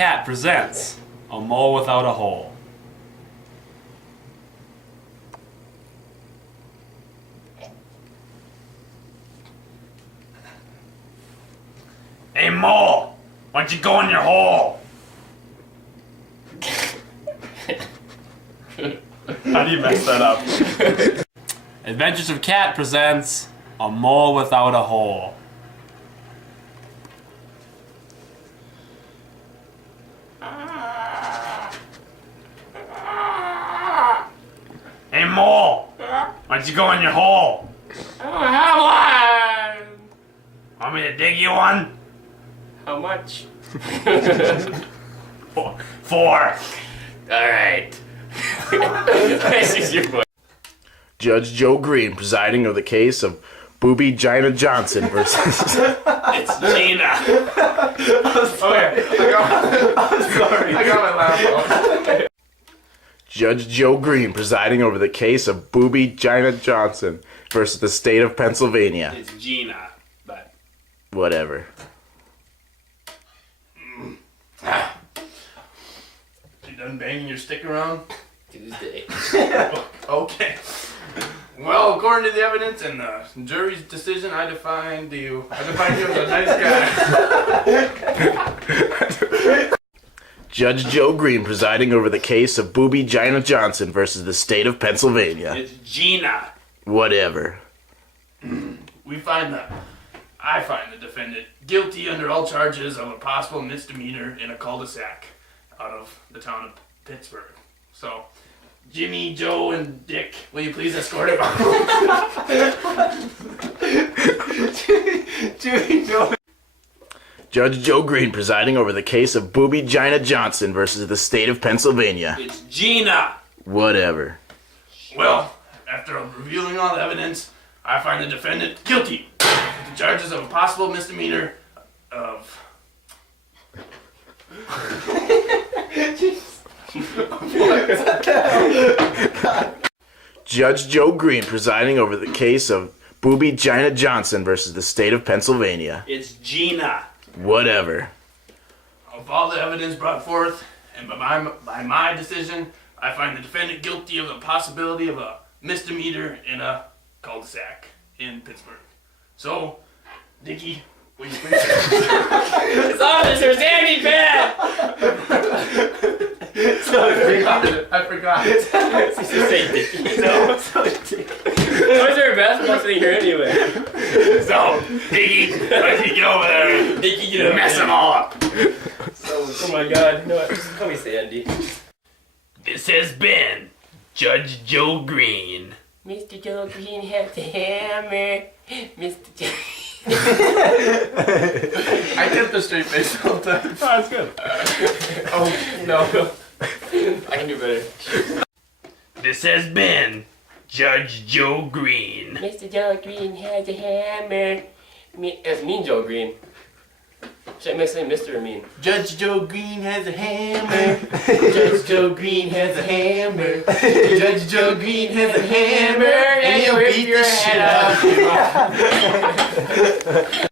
Cat presents A Mole Without a Hole. Hey Mole, why don't you go in your hole? How do you mess that up? Adventures of Cat presents A Mole Without a Hole. Hey Mole, why don't you go in your hole? I don't have one! Want me to dig you one? How much? Four. Alright. This is your boy. Judge Joe Green presiding over the case of Booby Gina Johnson versus... It's Gina. Okay, I'm sorry. I got my laugh. Judge Joe Green presiding over the case of Booby Gina Johnson versus the state of Pennsylvania. It's Gina, but... Whatever. You done banging your stick around? Tuesday. Okay. Well, according to the evidence and the jury's decision, I defined you as a nice guy. Judge Joe Green presiding over the case of Booby Gina Johnson versus the state of Pennsylvania. It's Gina. Whatever. I find the defendant guilty under all charges of a possible misdemeanor in a cul-de-sac out of the town of Pittsburgh. So, Jimmy, Joe, and Dick, will you please escort him out? Jimmy, Joe. Judge Joe Green presiding over the case of Booby Gina Johnson versus the state of Pennsylvania. It's Gina. Whatever. Well, after reviewing all the evidence, I find the defendant guilty with the charges of a possible misdemeanor of... Judge Joe Green presiding over the case of Booby Gina Johnson versus the state of Pennsylvania. It's Gina. Whatever. Of all the evidence brought forth, and by my decision, I find the defendant guilty of the possibility of a misdemeanor in a cul-de-sac in Pittsburgh. So, Dickie, will you please... It's Officer Sandy Pat! I forgot. Just say Dickie. No. Those are basketball sitting here anyway. So, Dickie, why don't you get over there and Dickie, get over mess there. them all up? Oh my god. No, just call me Sandy. This has been Judge Joe Green. Mr. Joe Green has the hammer. Mr. Joe... I get the straight face all the time. Oh, that's good. Oh, no. I can do better. This has been Judge Joe Green. Mr. Joe Green has a hammer. It's Mean Joe Green. Should I say Mr. or Mean? Judge Joe Green has a hammer. Judge Joe Green has a hammer. Judge Joe Green has a hammer. And he'll beat the shit out of you.